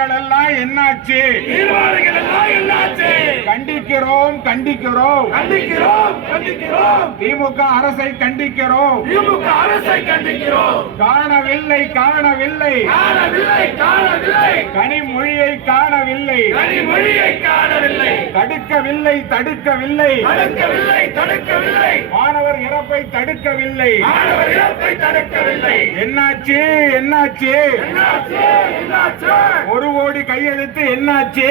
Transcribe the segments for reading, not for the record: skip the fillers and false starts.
தீர்மானங்கள் எல்லாம் என்னாச்சு? கண்டிக்கிறோம் கண்டிக்கிறோம் திமுக அரசை கண்டிக்கிறோம். காணவில்லை காணவில்லை கனிமொழியை காணவில்லை. தடுக்கவில்லை தடுக்கவில்லை மாணவர் இறப்பை தடுக்கவில்லை. என்னாச்சு என்னாச்சு? 1 கோடி கையெழுத்து என்னாச்சு?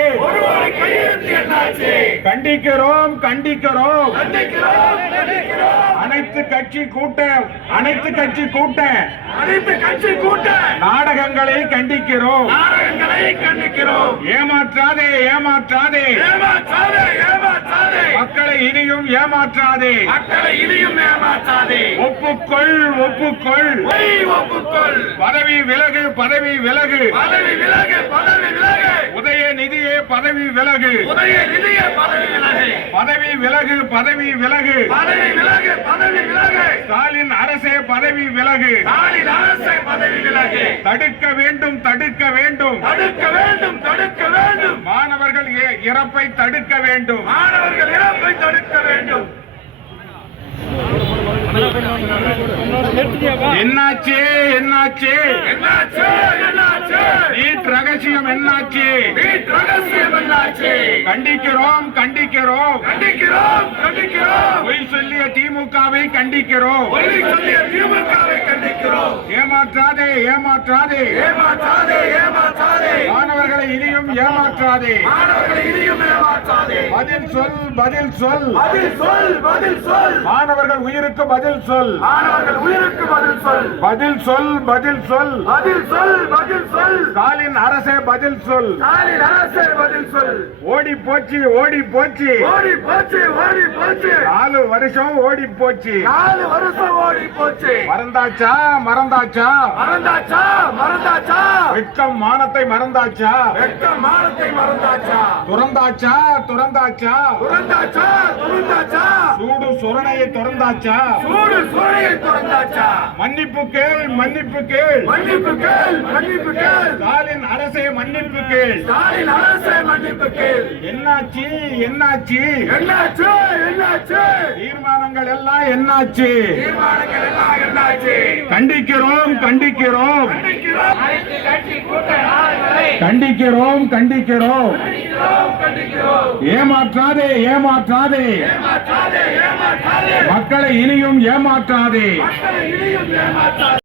கண்டிக்கிறோம் கண்டிக்கிறோம் அனைத்து கட்சி கூட்டம் நாடகங்களை கண்டிக்கிறோம். ஏமாற்றாதே ஏமாற்றாதே மக்களை இனியும் ஏமாற்றாதே. ஒப்புக்கொள் ஒப்புக்கொள் பதவி விலகு பதவி விலகு. உதயநிதியே பதவி விலகு பதவி விலகு பதவி விலகு. ஸ்டாலின் அரசே பதவி விலகு. தடுக்க வேண்டும் தடுக்க வேண்டும் மாணவர்கள் இறப்பை தடுக்க வேண்டும். என்னாச்சு என்னாச்சு? நீட் ரகசியம் என்னாச்சு? கண்டிக்கிறோம் கண்டிக்கிறோம் பொய் சொல்லிய திமுகவை கண்டிக்கிறோம். ஏமாற்றாதே ஏமாற்றாதே மாணவர்களை இனியும் ஏமாற்றாதே. பதில் சொல் பதில் சொல் மாணவர்கள் உயிருக்கு பதில் சொல். பதில் சொல் பதில் சொல் ஸ்டாலின் அரசே பதில் சொல். ஓடி போச்சு ஓடி போச்சு 4 வருஷம் ஓடி போச்சு. மறந்தாச்சா மறந்தாச்சா வெட்கம் மானத்தை மறந்தாச்சா துறந்தாச்சா துறந்தாச்சா சூடு சுரணையை துறந்தாச்சா மன்னிப்பு கேள் மன்னிப்பு கேள் ஸ்டாலின் அரசே மன்னிப்பு கேள். என்னாச்சு என்னாச்சு? தீர்மானங்கள் எல்லாம் என்னாச்சு? கண்டிக்கிறோம் கண்டிக்கிறோம் கண்டிக்கிறோம் கண்டிக்கிறோம் ஏமாற்றாதே ஏமாற்றாதே மக்களை இனியும் ஏமாற்றாதே.